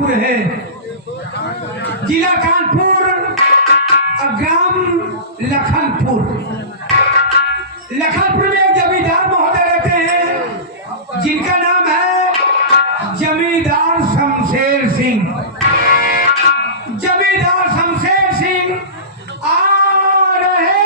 कानपुर है, जिला कानपुर, ग्राम लखनपुर। लखनपुर में एक जमींदार महोदय रहते हैं जिनका नाम है जमींदार शमशेर सिंह। जमींदार शमशेर सिंह आ रहे हैं।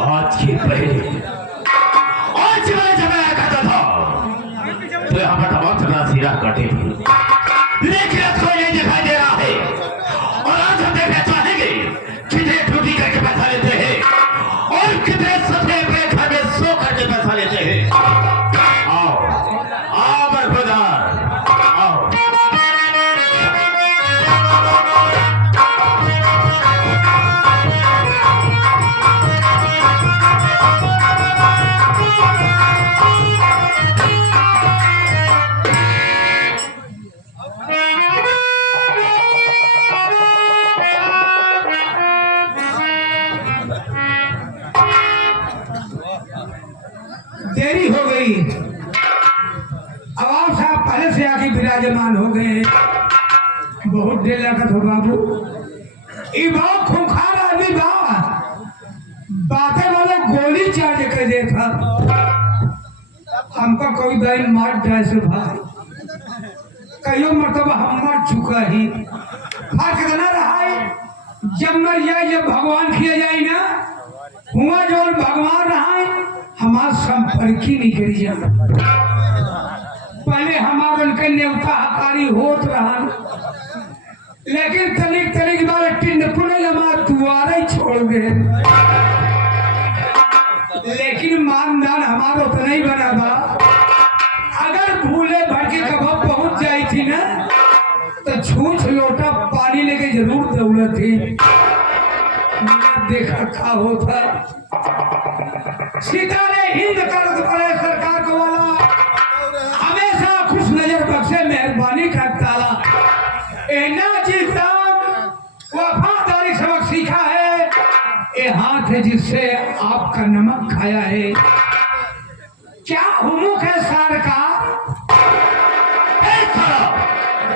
आज के पहले आज मैं जब आया करता था तो यहाँ पर तमाम तरह सीरा कटे थे, लेकिन अब कोई नहीं दिखाई दे रहा है। और आज हम देखना चाहेंगे कितने ड्यूटी करके पैसा लेते हैं और कितने सफेद पे खाने सो करके पैसा लेते हैं। आओ आओ बरखुदार आओ। देरी हो गई, अब आप साहब पहले से आके विराजमान हो गए। बहुत देर लगत हो बाबू, ये बहुत खूंखार आदमी बा, बातें वाले गोली चार्ज कर देखा हमको कोई भाई मार जाए से भाई कईयों मरतबा हम मर चुका ही। फर्क ना रहा है, जब मर जाए जब भगवान किया जाए ना हुआ जो भगवान रहा है हमार संपर्क ही नहीं करी जा। पहले हमारे उनके नेवता हकारी होत रहा, लेकिन तनिक तनिक बार टिंडपुने हमारे दुआरे छोड़ गए। लेकिन मानदान हमारा उतना ही बना बा, अगर भूले भर के कब पहुंच जाई थी ना तो छूछ लोटा पानी लेके जरूर दौड़त थी। देखा क्या होता सितारे हिंद करत पड़े सरकार को वाला हमेशा खुश नजर बख्शे मेहरबानी करता एना जीताम वफादारी सबक सीखा है। ये हाथ है जिससे आपका नमक खाया है। क्या हुमुक है सार का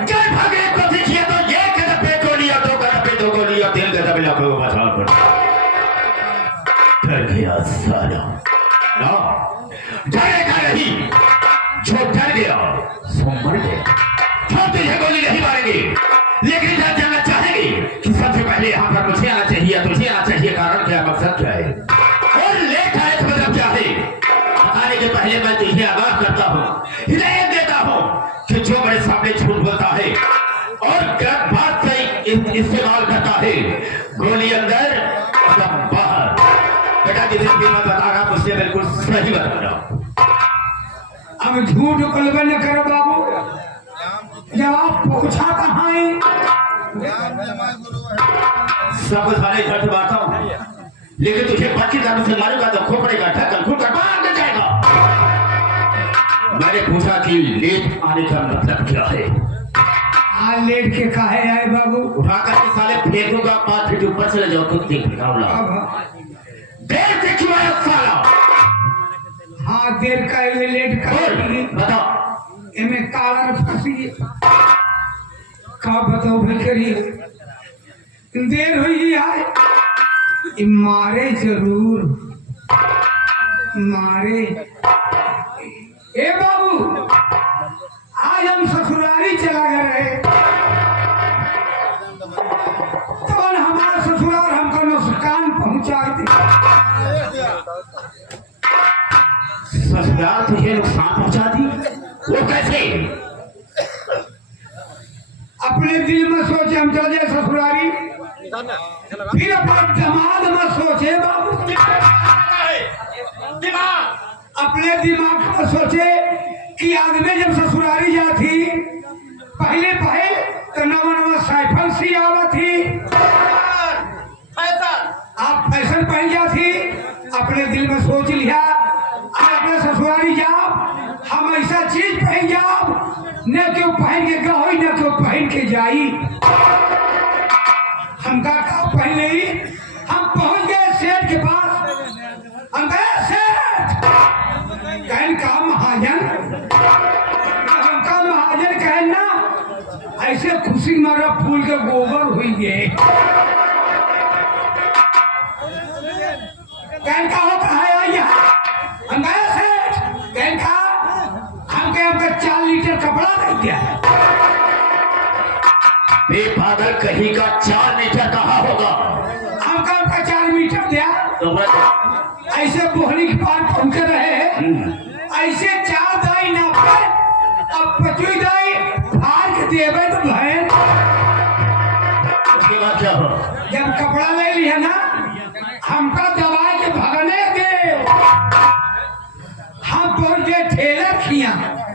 जय भागे को देखिए तो ये कदपे गोलियां दो कदपे दो गोलियां दिल कदपे लाखों को बचा पड़ डर गया साला ना डरेगा नहीं, जो डर गया सो मर गया। हम तुझे गोली नहीं मारेंगे, लेकिन जब जानना चाहेंगे कि सबसे पहले यहाँ पर मुझे आना चाहिए तुझे आना चाहिए, कारण क्या मकसद क्या है और लेख आए तो मतलब क्या है। आने के पहले मैं तुझे आगाह करता हूँ, हिदायत देता हूँ कि जो मेरे सामने झूठ बोलता है और गलत बात का इस्तेमाल करता है, गोली अंदर और बाहर। बेटा जिस दिन मैं बता रहा मुझसे बिल्कुल सही बता रहा हूँ। अब झूठ कलबा न करो बाबू, जब आप पूछा कहाँ है सब सारे झट बाता हूँ, लेकिन तुझे बाकी दानों से मारूंगा तो खोपड़ेगा ढक्कन खुद कर बाहर न जाएगा। मैंने पूछा कि लेट आने का मतलब क्या है। आज लेट के काहे आए बाबू? उठाकर के साले फेंकूंगा, 5 फीट ऊपर चले जाओ, खुद देख देर से क्यों आया साला? हाँ देर का लेट बोल, कर बताओ। एमे कारण फंसी का बताओ भाई करिए देर हुई है ये मारे जरूर मारे। ए बाबू आज हम ससुराली चला गए तो हमारा ससुराल हमको नुकसान पहुंचा दी। ससुराल तुझे नुकसान पहुंचा दी? वो कैसे? अपने दिल में सोचे हम चले जाए ससुराली फिर अपना दिमाग में सोचे बाबू अपने दिमाग में सोचे कि आदमी जब ससुराली जाती पहले पहले तो नवा नवा साइफल सी आवा थी आप फैशन पहन जाती अपने दिल में सोच लिया आज अपने ससुराली जाओ हम ऐसा चीज पहन जाओ न क्यों पहन के गई न क्यों पहन के जाई। हम का पहन ली हम पहुंच गए सेठ के पास हम गए सेठ कहन का महाजन हमका महाजन कहन ना ऐसे खुशी मारा फूल के गोबर हुई गए कहन का हो कहा है हम गए सेठ कहन का हमके 4 लीटर कपड़ा दे दिया बेपागल कहीं का 4 मीटर कहाँ होगा? हमका 4 मीटर दिया तो बस ऐसे बोहनी के पार पहुंचे रहे ऐसे 4 दाई ना पाए अब 25 दाई फाड़ के देवे तो बहन उसके बाद क्या हो? जब कपड़ा ले लिया ना हमका दवा के भगने दे हम पहुंच गए ठेला खिया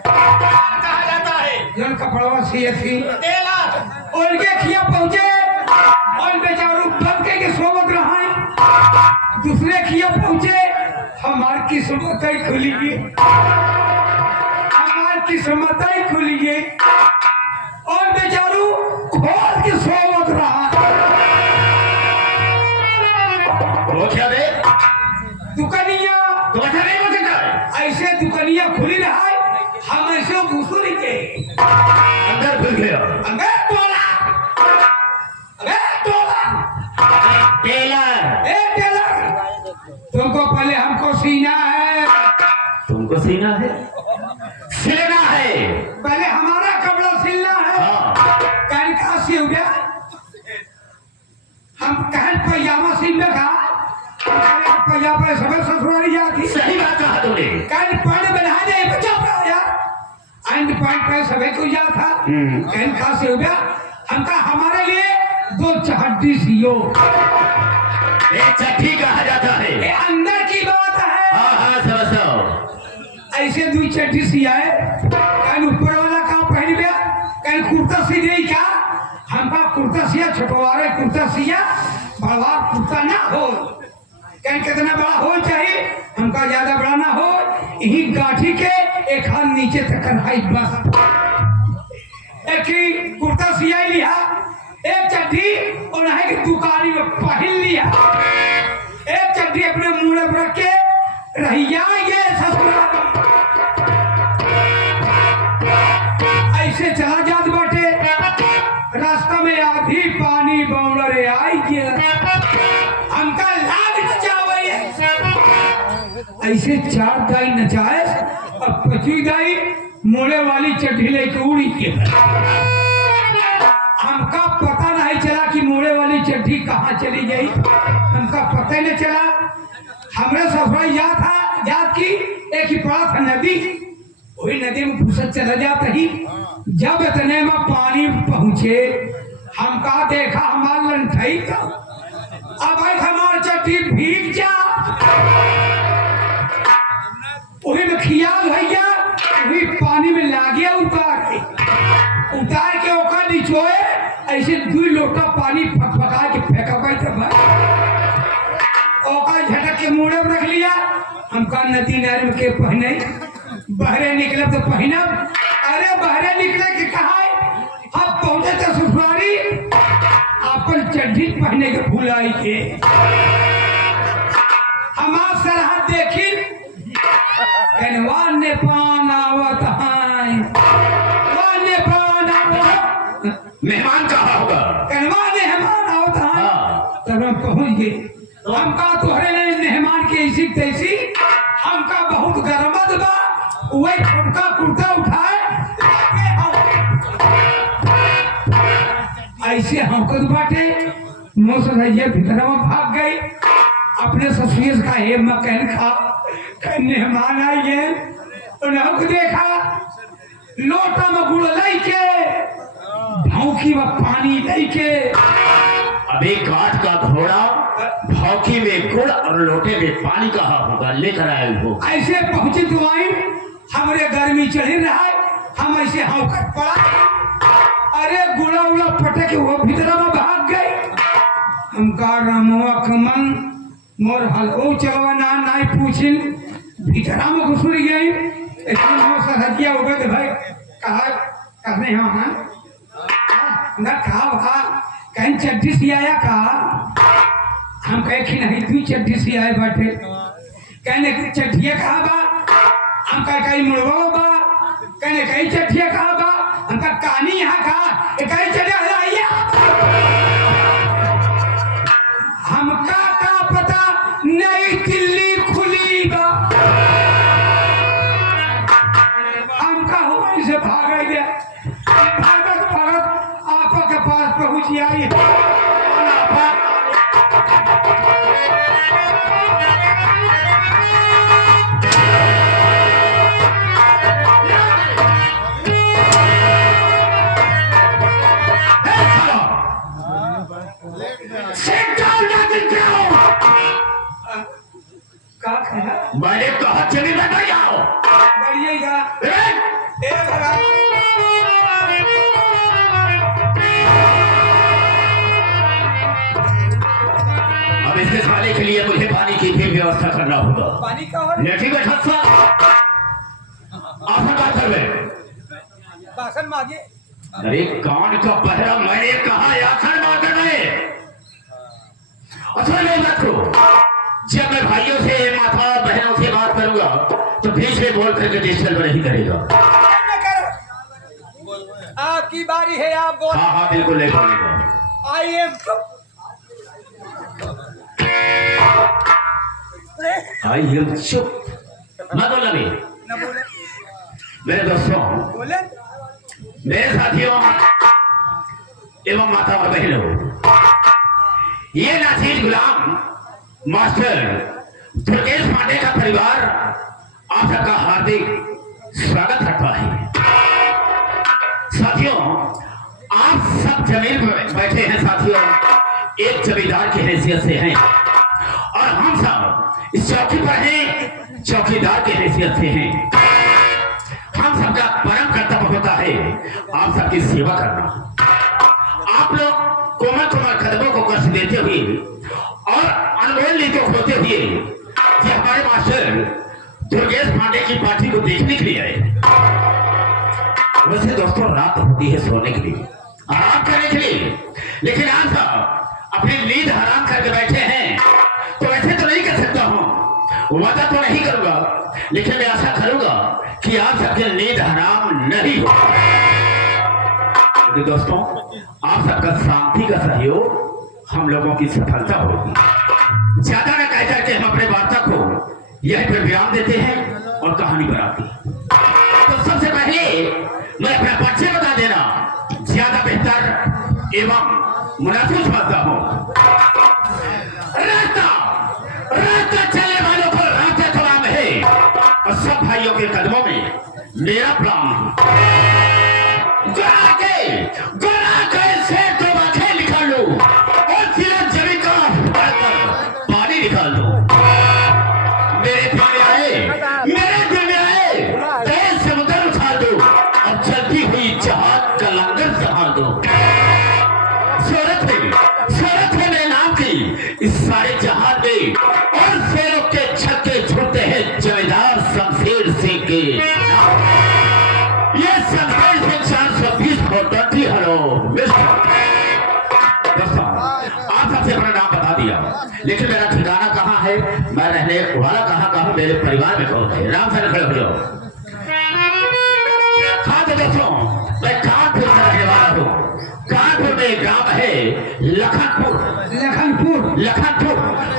कहा जाता है जन कपड़ा सी थी उनके खिया पहुंचे और बेचारू बंके के सोवत रहा दूसरे खिया पहुंचे हमारी किस्मत ही खुली गई हमारी किस्मत ही खुली गई और बेचारू खोल के सोवत रहा। वो क्या बे? दुकानिया तो अच्छा नहीं हो सकता? ऐसे दुकानिया खुली रहा हम ऐसे घुसुर के अंदर घुस गया। अबे टोला टेलर, ए टेलर तुमको पहले हमको सीना है तुमको सीना है? सिलना है। पहले हमारा कपड़ा सिलना है हाँ। कहन का सिल गया हम कहन पैजामा सिल में का पैजामा सब ससुराली जाती सही बात कहा तूने। कहन पैंट बना दे बच्चा का यार एंड पैंट पे सभी को जा था कहन का सिल गया हमका हमारे लिए 2 चड्डी सियो एक चट्टी कहा जाता है। ये अंदर की बात है। हाँ हाँ समझो। ऐसे 2 चड्डी सियाए कहन ऊपर वाला का पहन गया कहन कुर्ता सी नहीं क्या हमका कुर्ता सिया छोटवारे कुर्ता सिया बड़ा कुर्ता ना हो कहन कितना बड़ा हो चाहिए हमका ज्यादा बड़ा ना हो यही गाठी के एक हाथ नीचे तक कढ़ाई बस एक ही कुर्ता सिया लिया एक चड्डी और नहीं कि दुकानी में पहन लिया एक चड्डी अपने मुंह में रख के रहिया ये ससुराल ऐसे चला जात बाटे रास्ता में आधी पानी बौड़े आई गया हमका लाग न जावे ऐसे 4 दाई नचाए और 25 दाई मोड़े वाली चड्डी लेके उड़ी के हमका पता नहीं चला कि मोड़े वाली चड्डी कहाँ चली गई हमका पता ही नहीं चला हमरे ससुराल याद की एक ही पड़ा था नदी वही नदी में घुसत चला जाता ही जब इतने में पानी पहुंचे हमका देखा हमार लंठई का अब हमार चड्डी भीग जा वही में खियाल भैया वही पानी में लागिया उतार के ओका निचोए ऐसे 2 लोटा पानी फकफका के फेंका पाई तब ओका झटक के मुड़े में रख लिया हमका नदी नहर में के पहने बहरे निकले तो पहनब अरे बहरे निकले के कहा अब पहुंचे तो ससुराली अपन चड्डी पहने के भुलाई के रहा देखी कनवा ने पान आवत है वाने पान आवत मेहमान कहा होगा। कनवा मेहमान आवत है हाँ। तब हम पहुंच गए। हमका तोहरे मेहमान के ऐसी तैसी हमका बहुत गरमत बा वही छोटका कुर्ता उठाए ऐसे हमकत बाटे मोसरैया भीतर में भाग गई अपने ससुर का हे मकैन खा मेहमान आई है उन्हें को देखा लोटा में गुड़ लाई के भौंकी में पानी लाई के अबे काठ का घोड़ा भौकी में गुड़ और लोटे में पानी कहा होगा लेकर आए हो। ऐसे पहुंचे तो आई हमारे गर्मी चढ़ी रहा है हम ऐसे हौकत पड़ा अरे गुड़ा उड़ा पटक वो भीतर में भाग गए हमका रामवा कमन मोर हल्को चलवा ना नाई पूछिन भीतरा में घुसुर गई ऐसे हो सरहदिया उगत भाई कहा करने हाँ ना कहा भा कहीं चड्डी सी आया कहा हम कहे कि नहीं तू चड्डी सी आए बैठे कहने चड्डिया कहा बा हम कहीं मुड़वा बा कहने कहीं चड्डिया कहा बा हम कहानी यहाँ कहा कहीं चढ़े हमका का पता नई दिल्ली खुली बा हमका हो से भाग गया भागत भागत आपा के पास पहुंच आई मैंने कहा चली बैठ जाओ बढ़िएगा ए भगवान अब इसके खाने के लिए मुझे पानी की भी व्यवस्था करना होगा। पानी का और लेठी बैठा आसन बात कर रहे बासन मांगे अरे कान का पहरा मैंने कहा आसन बात कर रहे अच्छा नहीं रखो जब मैं भाइयों से माता बहनों से बात करूंगा तो बीच में बोल करके डिस्टर्ब नहीं करेगा। आपकी बारी है आप बोल। हाँ हाँ बिल्कुल नहीं बोलेगा। आई एम चुप मत बोलना भी न बोले मेरे दोस्तों बोले मेरे साथियों एवं माता और बहनों ये नासिर गुलाम मास्टर दुर्गेश पांडे का परिवार आप सबका हार्दिक स्वागत करता है। साथियों आप सब जमीन पर बैठे हैं साथियों एक जमींदार की हैसियत से हैं और हम सब इस चौकी पर हैं चौकीदार की हैसियत से हैं। हम सबका परम कर्तव्य होता है आप सबकी सेवा करना। आप लोग कोमल कोमल कदमों को कष्ट देते हुए और अनमोल नीतियों को खोते हुए ये हमारे मास्टर दुर्गेश पांडे की पार्टी को देखने के लिए आए। वैसे दोस्तों रात होती है सोने के लिए आराम करने के लिए लेकिन आप सब अपनी नींद हराम करके बैठे हैं तो ऐसे तो नहीं कर सकता हूँ वादा तो नहीं करूंगा लेकिन मैं आशा करूंगा कि आप सबकी नींद हराम नहीं हो। तो दोस्तों आप सबका शांति का सहयोग हम लोगों की सफलता होगी। ज्यादा न कह करके हम अपने वार्ता को यहीं पर विराम देते हैं और कहानी बनाते हैं। तो सबसे पहले मैं अपना परिचय बता देना ज्यादा बेहतर एवं मुनासिब समझता हूँ। रास्ता रास्ता चलने वालों को रास्ते तमाम है और सब भाइयों के कदमों में मेरा प्लान गोरा के से तो बातें निकाल लो और फिर जमीन का पानी निकाल दो। मेरे प्यारे आए मेरे दिल में आए तेज समुद्र उछाल दो और चलती हुई जहाज का लंगर संभाल दो। शोहरत है मेरे नाम की इस सारे जहाज में और शेरों के छक्के छूटते हैं जमींदार शमशेर सिंह के। ये शमशेर सिंह 420 फोटो हेलो दोस्तों आप सबसे अपना नाम बता दिया लेकिन मेरा ठिकाना कहाँ है मैं रहने वाला कहाँ मेरे परिवार में कौन है? राम से खड़े हो जाओ। हाँ तो दोस्तों, मैं कानपुर का रहने वाला हूँ। कानपुर में एक गांव है लखनपुर,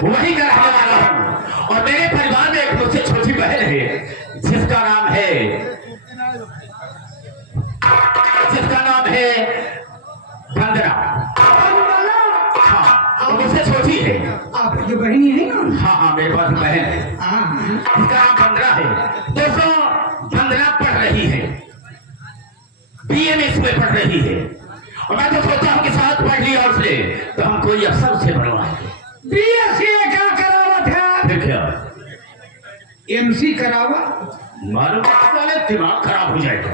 वही का रहने वाला हूँ। और मेरे परिवार में एक मुझसे छोटी बहन है जिसका नाम है वंदना। हाँ, मुझसे छोटी है। आपकी बहनी है ना? हाँ, मेरे पास बहन है जिसका नाम वंदना है। दोस्तों, वंदना पढ़ रही है, बीए में इसमें पढ़ रही है। और मैं तो सोचा हूँ कि साथ पढ़ लिया उसने तो हम कोई अफसर से बनवाएंगे। बीएससी क्या करावत है? फिर क्या? एमसी करावा? मालूम वाले दिमाग खराब हो जाएगा।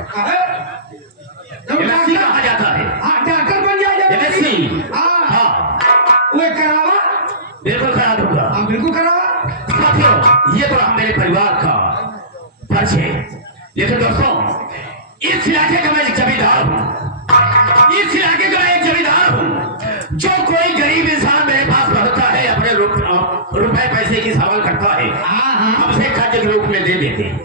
एमएससी कहा जाता है। हाँ, डॉक्टर बन जाएगा। एमएससी, हाँ, वो करावा? बिल्कुल करा दूंगा। हाँ, बिल्कुल करावा। साथियों, ये तो रहा मेरे परिवार का परिचय। लेकिन दोस्तों, इस इलाके का मैं एक जमींदार हूँ। इस इलाके का मैं एक जमींदार हूँ। जो कोई गरीब इंसान मेरे पास पहुंचता है, अपने रुपए पैसे की सवाल करता है, हमसे कर्ज के रूप में दे देते हैं,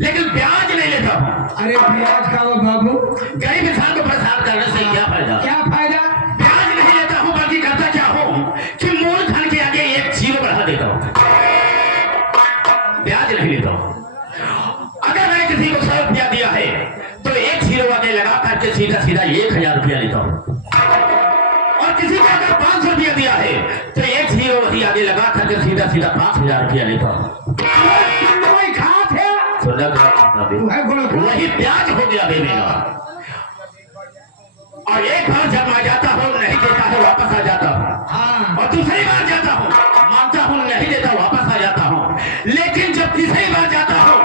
लेकिन ब्याज नहीं लेता हूँ। अरे ब्याज का वो बाबू, गरीब इंसान को परेशान करने से क्या फायदा? क्या फायदा? ब्याज नहीं लेता हूँ, बल्कि करता क्या हूँ कि मूलधन के आगे एक जीरो बढ़ा देता हूँ। ब्याज नहीं लेता हूँ। अगर मैंने किसी को 100 रुपया दिया है तो एक जीरो आगे लगा करके सीधा 1000 रुपया लेता हूँ। और किसी को अगर 500 रुपया दिया है तो एक जीरो वही आगे लगा करके सीधा 5000 रुपया लेता हूँ। वही ब्याज हो गया बे मेरा। और एक बार जब मैं जाता हूँ नहीं देता है, वापस आ जाता हूँ। और दूसरी बार जाता हूँ, मानता हूँ नहीं देता, वापस आ जाता हूँ। लेकिन जब तीसरी बार जाता हूँ,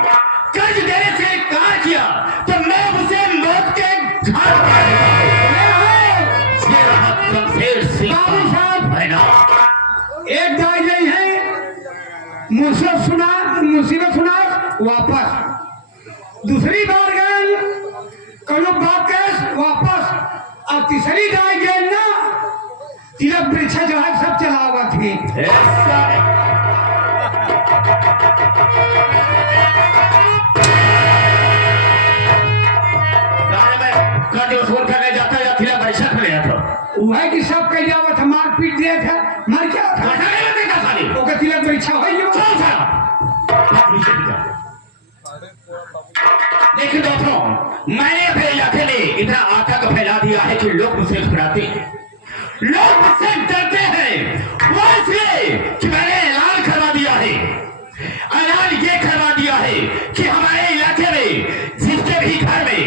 कर्ज देने से इनकार किया तो मैं उसे मौत के घाट पर देता हूँ। एक दाई नहीं है, मुसीबत सुना वापस। दूसरी बार गए कलो बात कह वापस। और तीसरी दाई गए ना, तिलक वृक्ष जो है सब चला हुआ थी। वह कि सब कह जावत मार पीट दिया था, मर क्या था? ओके तिलक परीक्षा हो गई। लेकिन दोस्तों, मैंने अपने इलाके में इतना आतंक फैला दिया है कि लोग मुझसे घबराते हैं, लोग मुझसे डरते हैं। वो इसलिए कि मैंने ऐलान करवा दिया है, ऐलान ये करवा दिया है कि हमारे इलाके में जिसके भी घर में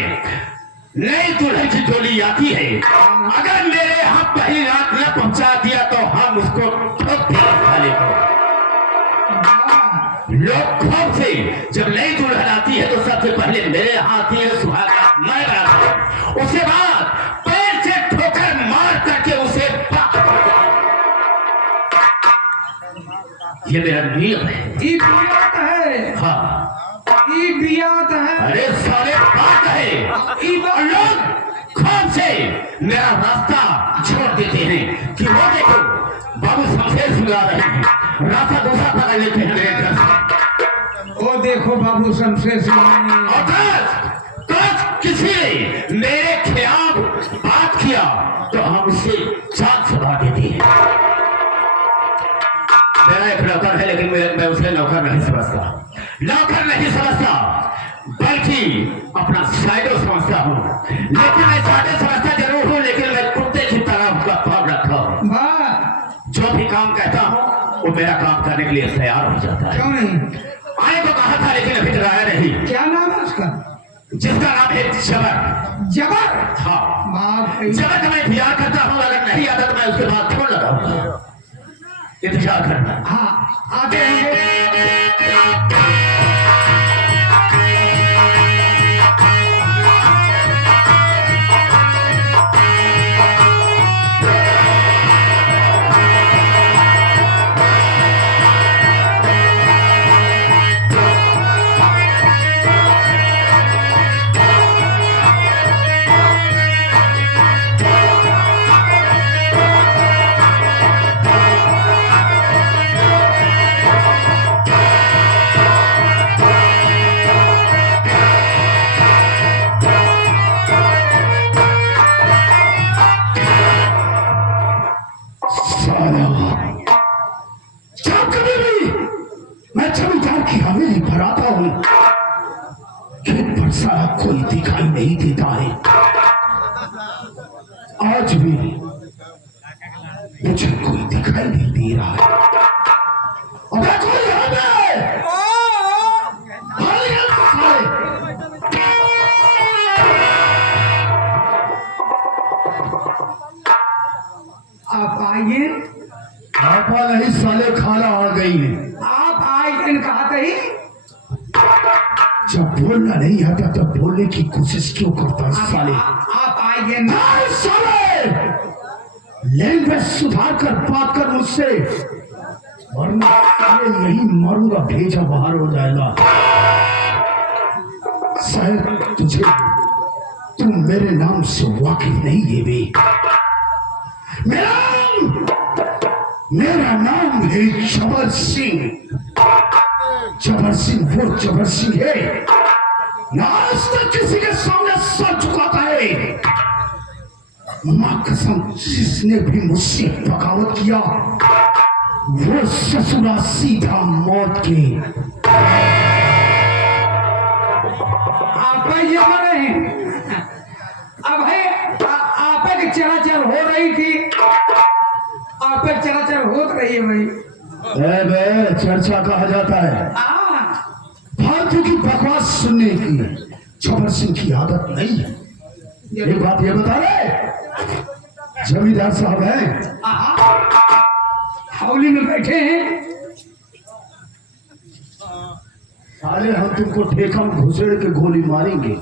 नई दुल्हन की डोली आती है, अगर मेरे यहाँ पहली रात न पहुंचा दिया तो हम उसको ठोक देंगे। लोग खौफ से जब नई दुल्हन आती है तो सबसे पहले मेरे यहाँ आती है, सुहागा मैं बनाता हूँ। उसके बाद पैर से ठोकर मार करके उसे ये मेरा नियम है। ये बियात है। हाँ, ये बियात है। अरे सारे बात है। लोग खौफ से मेरा रास्ता छोड़ देते हैं कि वो देखो बाबू शमशेर सुला रहे हैं, रास्ता दूसरा पकड़ लेते हैं मेरे घर से। वो देखो बाबू शमशेर सिंह। किसी ने मेरे खिलाफ बात किया तो हम उसे जान सुना देते हैं। मेरा एक नौकर है, लेकिन मैं उसे नौकर नहीं समझता, बल्कि अपना साइडो समझता हूँ। लेकिन मैं साइडो समझता जरूर हूँ, लेकिन मैं कुत्ते की तरह उसका पाव रखा हूँ। जो भी काम कहता हूँ वो मेरा काम करने के लिए तैयार हो जाता है। क्यों नहीं? आए तो कहा था, लेकिन अभी तक आया नहीं। क्या नाम है उसका? जिसका नाम है जबर। जबर? हाँ, जबर का मैं इंतजार करता हूँ, अगर नहीं आता तो मैं उसके बाद छोड़ लगाऊंगा। इंतजार करना। हाँ, आते हैं। मैं जमींदार की हवेली पर आता हूं, खेत पर सारा कोई दिखाई नहीं देता है। आज भी मुझे कोई दिखाई नहीं दे रहा है। अबे कोई यहाँ पे! भाग यहाँ से! आप आइए। आपा नहीं साले, खाना आ गई है। आप आइए कहा कही। जब बोलना नहीं आता तब बोलने की कोशिश क्यों करता है साले? आप आइए ना। नहीं साले, लैंग्वेज सुधार कर बात कर मुझसे, वरना साले यही मरूंगा, भेजा बाहर हो जाएगा। शायद तुझे तुम मेरे नाम से वाकिफ नहीं है बे। मेरा नाम है जबर सिंह। जबर सिंह वो जबर सिंह है ना आज तक किसी के सामने सर झुकाता है। मां कसम, जिसने भी मुझसे बगावत किया वो ससुरा सीधा मौत के। आप ये मरे अब है। आप की चलाचल हो रही थी, आप चलाचल होत रही है भाई। बे चर्चा कहा जाता है, फालतू की बकवास सुनने की जबर सिंह की आदत नहीं है। एक बात ये बता रहे, जमींदार साहब हैं, हौली में बैठे हैं। साले हम तुमको ठेका में घुसेड़ के गोली मारेंगे।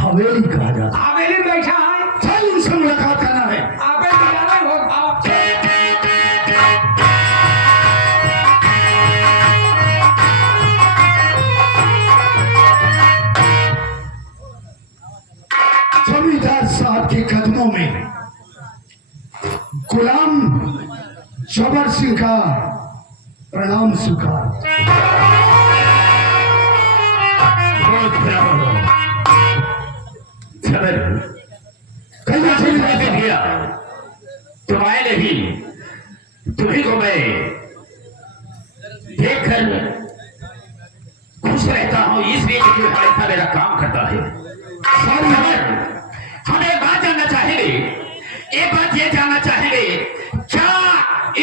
हवेली कहा जाता है। हवेली में बैठा है। चल उनसे मुलाकात करना है। आप जाना होगा। जमींदार साहब के कदमों में गुलाम जबर सिंह का प्रणाम स्वीकार। तुम्हारे नहीं, तुम्ही को मैं देखकर खुश रहता हूँ, इसलिए क्योंकि हमेशा मेरा काम करता है। हम एक बात जानना चाहेंगे, एक बात ये जानना चाहेंगे, क्या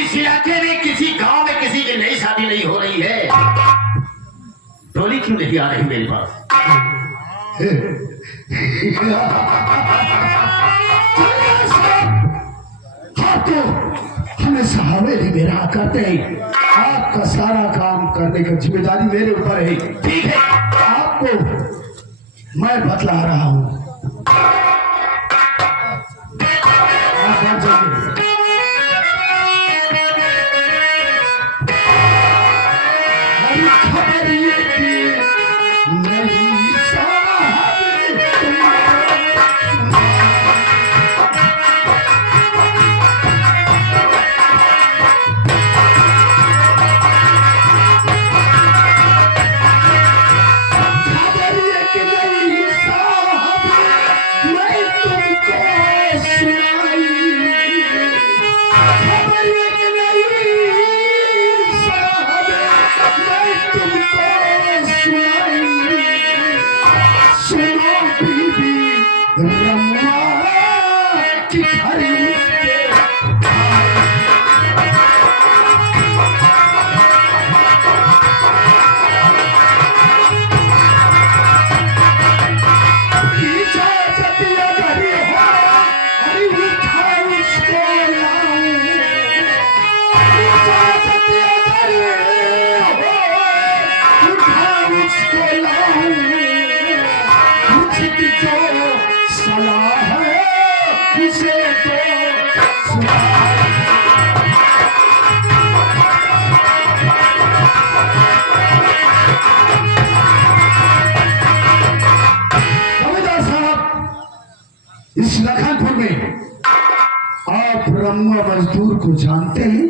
इस इलाके में किसी गांव में किसी की नई शादी नहीं हो रही है? टोली क्यों नहीं आ रही मेरे पास? आपको हमेशा हवेली में रहा करते हैं। आपका सारा काम करने का जिम्मेदारी मेरे ऊपर है। ठीक है, आपको मैं बतला रहा हूं। आप बात जानिए। हरी खबर ये कि नहीं साहब इस लखनपुर में आप रमुआ मजदूर को जानते हैं?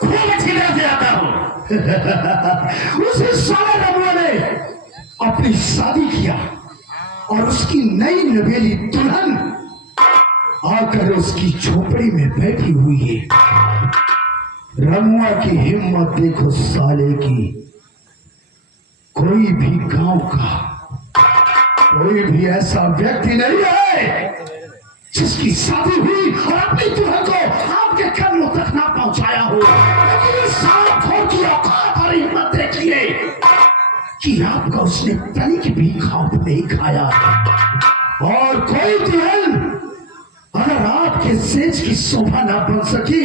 खूब अच्छी तरह से आता हूं। उसे साले रमुआ ने अपनी शादी किया और उसकी नई नवेली दुल्हन आकर उसकी झोपड़ी में बैठी हुई है। रमुआ की हिम्मत देखो साले की। कोई भी गांव का कोई भी ऐसा व्यक्ति नहीं है जिसकी शादी हुई और अपनी दुल्हन को आपके कदमों तक ना पहुंचाया हो। लेकिन साफ हो की औकात और हिम्मत देखिए कि आपका उसने तनिक भी खाप नहीं खाया। और कोई दुल्हन अगर आपके सेज की शोभा ना बन सकी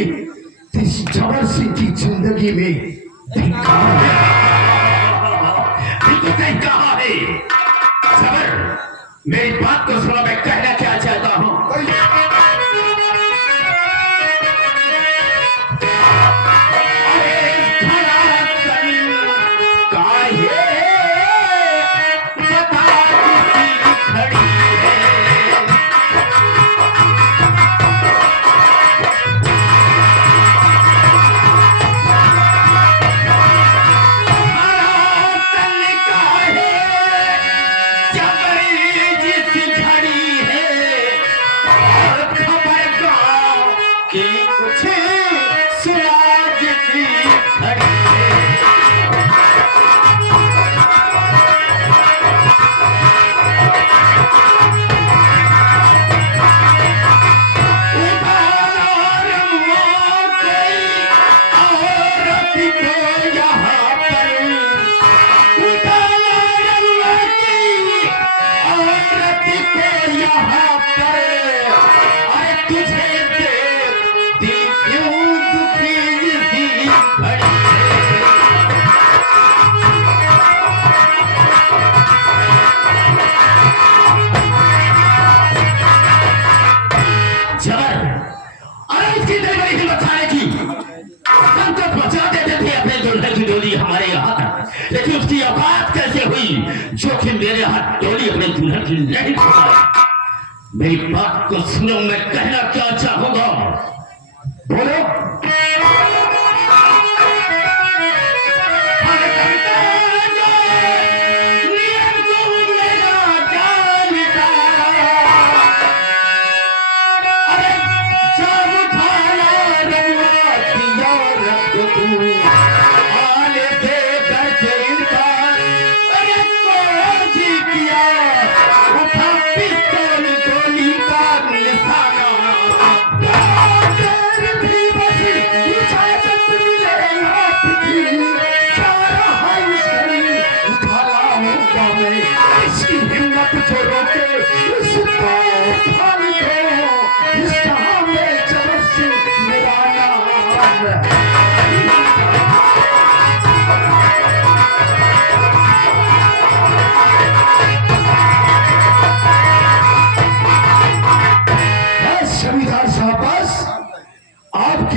तो इस जबर सिंह की जिंदगी में धिक्कार है। बिल्कुल सही कहा है जबर। मेरी बात को सुनो, मैं कहना क्या चाहता हूं। हमारे यहाँ तक, लेकिन उसकी औकात कैसे हुई जो कि मेरे हाथ डोली अपने दुल्हन की नहीं पकड़ा। मेरी बात को सुनो, मैं कहना क्या चाहूंगा। बोलो।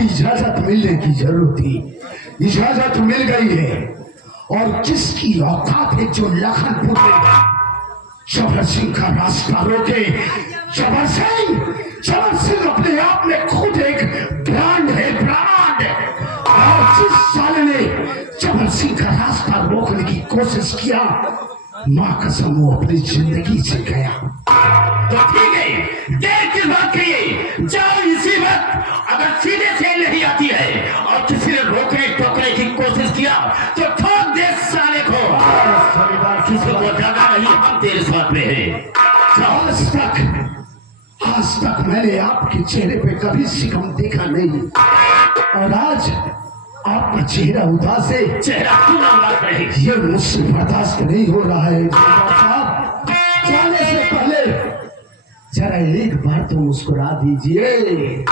इजाजत मिलने की जरूरत थी, इजाजत मिल गई है। और जिसकी औकात है जो लखनपुर में जबर सिंह का रास्ता रोके। जबर सिंह अपने आप में खुद एक ब्रांड है, ब्रांड। और जिस साल ने जबर सिंह का रास्ता रोकने की कोशिश किया, मां कसम वो अपनी जिंदगी से गया। तो ठीक है, देर किस बात की है? जाओ इसी वक्त। अगर सीधे से नहीं आती है और किसी ने रोकने टोकने की कोशिश किया तो ठोक दे साले को। किसी को जगह नहीं, हम तेरे साथ में है। आज तक मैंने आपके चेहरे पे कभी शिकम देखा नहीं, और आज आपका चेहरा उदास है। चेहरा क्यों उदास है? ये मुझसे बर्दाश्त नहीं हो रहा है। जाने से पहले जरा एक बार तो मुस्कुरा दीजिए।